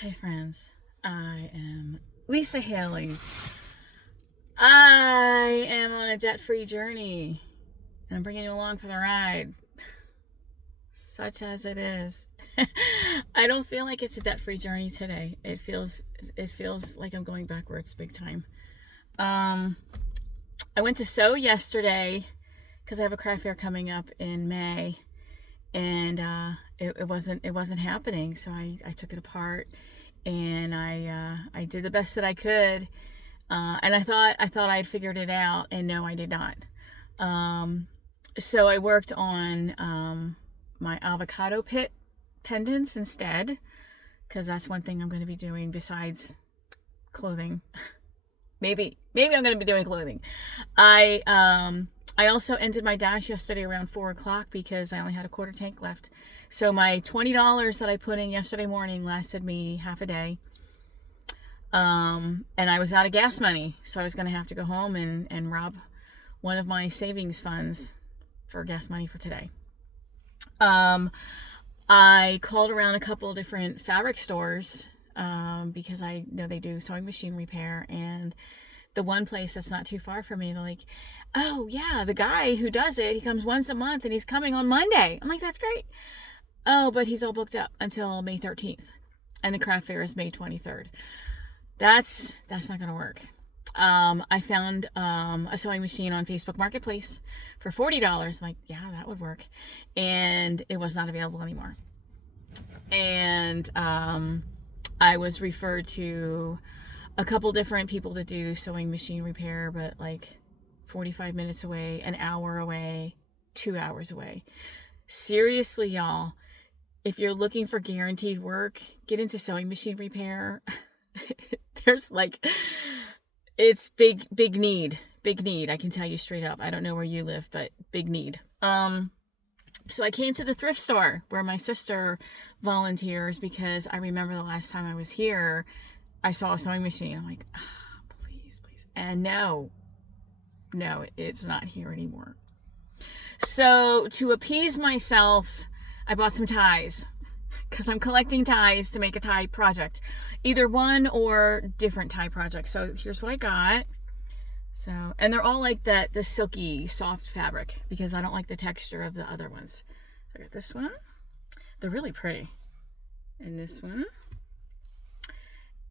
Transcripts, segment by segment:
Hey friends, I am Lisa Haley. I am on a debt-free journey and I'm bringing you along for the ride, such as it is. I don't feel like it's a debt-free journey today. It feels like I'm going backwards big time. I went to sew yesterday because I have a craft fair coming up in May, and it wasn't happening. So I took it apart and I did the best that I could. And I thought I'd figured it out, and no, I did not. So I worked on my avocado pit pendants instead, because that's one thing I'm going to be doing besides clothing. Maybe I'm going to be doing clothing. I also ended my dash yesterday around 4 o'clock because I only had a quarter tank left. So my $20 that I put in yesterday morning lasted me half a day. And I was out of gas money, so I was going to have to go home and rob one of my savings funds for gas money for today. I called around a couple of different fabric stores because I know they do sewing machine repair, and the one place that's not too far from me, they're like, oh yeah, the guy who does it, he comes once a month and he's coming on Monday. I'm like, that's great. Oh, but he's all booked up until May 13th, and the craft fair is May 23rd. That's not going to work. I found a sewing machine on Facebook Marketplace for $40. I'm like, yeah, that would work. And it was not available anymore. And I was referred to a couple different people that do sewing machine repair, but like 45 minutes away, an hour away, 2 hours away. Seriously, y'all, if you're looking for guaranteed work, get into sewing machine repair. There's like, it's big need. I can tell you straight up. I don't know where you live, but big need. So I came to the thrift store where my sister volunteers, because I remember the last time I was here, I saw a sewing machine. I'm like, please. And no, it's not here anymore. So to appease myself, I bought some ties, because I'm collecting ties to make a tie project, either one or different tie projects. So here's what I got. So, and they're all like the silky soft fabric, because I don't like the texture of the other ones. So I got this one. They're really pretty. And this one.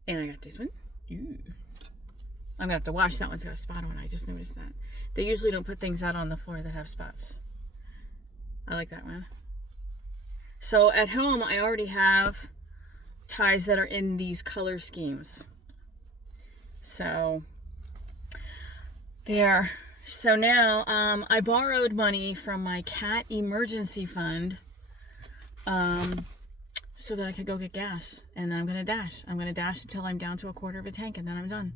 And I got this one. Ooh. I'm gonna have to wash that one. It's got a spot on it. I just noticed that. They usually don't put things out on the floor that have spots. I like that one. So at home, I already have ties that are in these color schemes. So there. So now I borrowed money from my cat emergency fund so that I could go get gas. And then I'm going to dash. I'm going to dash until I'm down to a quarter of a tank, and then I'm done.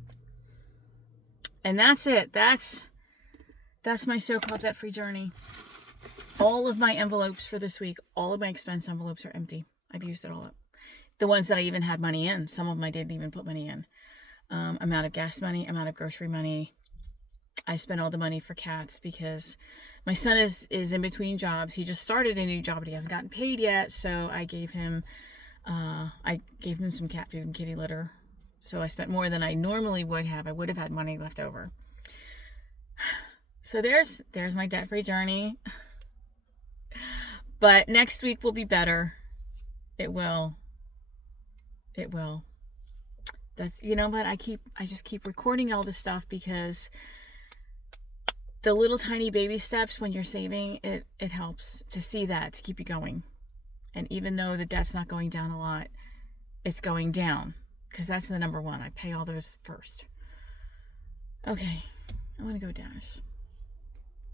And that's it. That's my so-called debt-free journey. All of my envelopes for this week, all of my expense envelopes are empty. I've used it all up. The ones that I even had money in, some of them I didn't even put money in. I'm out of gas money. I'm out of grocery money. I spent all the money for cats because my son is in between jobs. He just started a new job, but he hasn't gotten paid yet. So I gave him some cat food and kitty litter. So I spent more than I normally would have. I would have had money left over. So there's my debt-free journey. But next week will be better. It will. That's, you know what, I just keep recording all this stuff because the little tiny baby steps when you're saving, it helps to see that, to keep you going. And even though the debt's not going down a lot, it's going down, because that's the number one. I pay all those first. Okay, I'm gonna go dash.